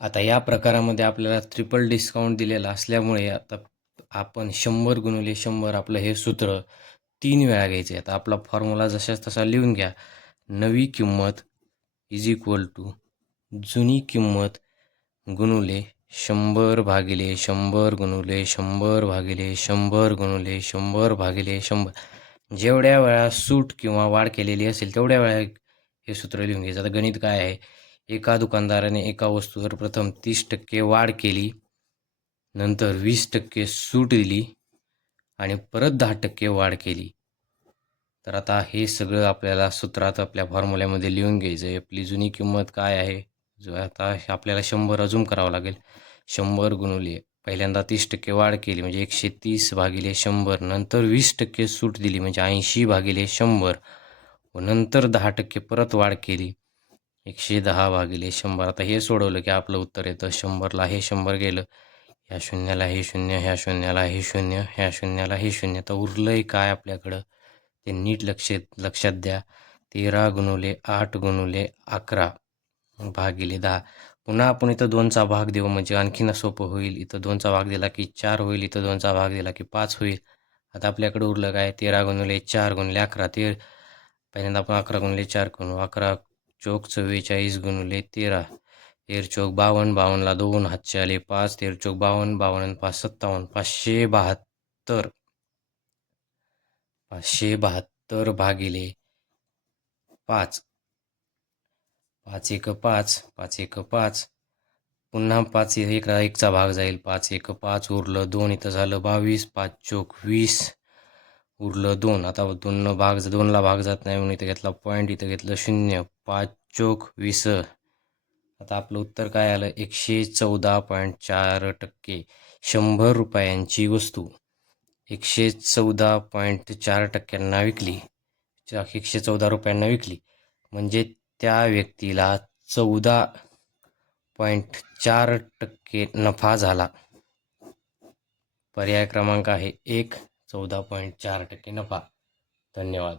आता या प्रकारामध्ये आपल्याला ट्रिपल डिस्काउंट दिलेला असल्यामुळे आता आपण 100 गुणिले 100 आपलं हे सूत्र 3 वेळा घ्यायचं आहे. आता आपला फॉर्म्युला जशाच तसा लिहून घ्या. नवी किंमत इज इक्वल टू जुनी किंमत गुणुले 100 भागिले 100 गुणुले 100 भागिले 100 गुणुले 100 भागिले 100. जेवढ्या वेळा सूट किंवा वाढ केलेली असेल तेवढ्या वेळा हे सूत्र लिहून घ्यायचं. आता गणित काय आहे? एका दुकानदाराने एका वस्तूवर प्रथम 30% वाढ केली, नंतर 20% सूट दिली आणि परत 10% वाढ केली. तर आता हे सगळं आपल्याला सूत्रात आपल्या फॉर्म्युल्यामध्ये लिहून घ्यायचं आहे. आपली जुनी किंमत काय आहे? जो आता आपल्याला 100 अजून करावं लागेल. 100 गुणुले पहिल्यांदा 30% वाढ केली म्हणजे 130 भागिले 100, नंतर 20% सूट दिली म्हणजे 80 भागिले 100 व नंतर 10% परत वाढ केली 110 भागिले 100. आता हे सोडवलं की आपलं उत्तर येतं 100ला हे 100 गेलं, ह्या शून्याला हे शून्य, ह्या शून्याला हे शून्य, ह्या शून्याला हे शून्य. तर उरलंय काय आपल्याकडं ते नीट लक्षात द्या. 13 गुणुले 8 गुणुले 11 भागिले 10. पुन्हा आपण इथं 2चा भाग देऊ म्हणजे आणखीन सोपं होईल. इथं 2चा भाग दिला की 4 होईल, इथं 2चा भाग दिला की 5 होईल. आता आपल्याकडे उरलं काय? 13 गुणुले 4 गुणुले 11. पहिल्यांदा आपण 11 गुणुले 4 करू. 11 चोक 44 गुणुले 13. 13 चोक 52, 52ला 2 हातचे आले 5, 13 चोक 52, 52 5 57, 572. 572 भागिले 5. 5 एक 5, 5 एक 5. पुन्हा 5 एकचा भाग जाईल. 5 एक 5 उरलं 2, इथं झालं 22. 5 चोक 20 उरलं 2. आता 2ला भाग जात नाही म्हणून इथं घेतला पॉईंट, इथं घेतलं 0. 5 चोक 20. आता आपलं उत्तर काय आलं? 114.4%. 100 रुपयांची वस्तू 114.4%ंना विकली, 114 रुपयांना विकली म्हणजे त्या व्यक्तीला 14.4% नफा झाला. पर्याय क्रमांक आहे 1, 14.4% नफा. धन्यवाद.